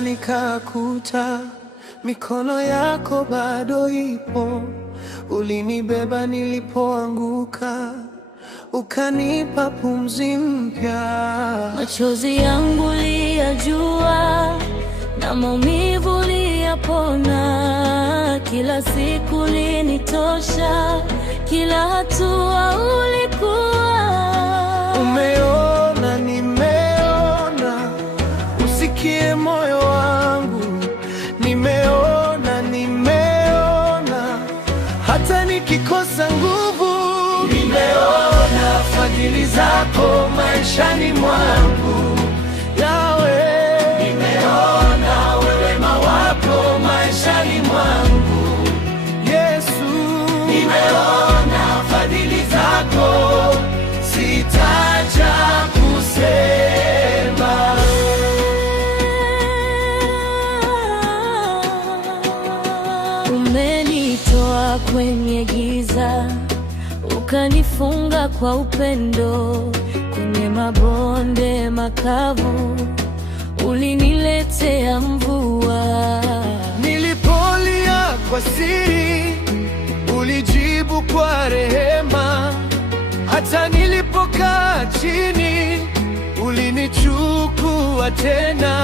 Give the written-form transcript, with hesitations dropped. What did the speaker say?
Nilipoenda nikakuta mikono yako bado ipo, ulinibeba nilipoanguka, ukanipa pumzi mpya. Machozi yangu liyajua na maumivu liyapona, kila siku linitosha, kila hatua ulikuwa. Umeona, nimeona, usikie moyo wangu. Nimeona, nimeona, hata nikikosa nguvu. Nimeona fadhili zako maishani mwangu, Yahweh. Nimeona wema wako maishani mwangu, Yesu. Nimeona fadhili zako, sitaja kusema. Umenitoa kwenye giza, ukanifunga kwa upendo, kwenye mabonde makavu uliniletea mvua. Nilipolia kwa siri, ulijibu kwa rehema. Hata nilipokaa chini, ulinichukua tena.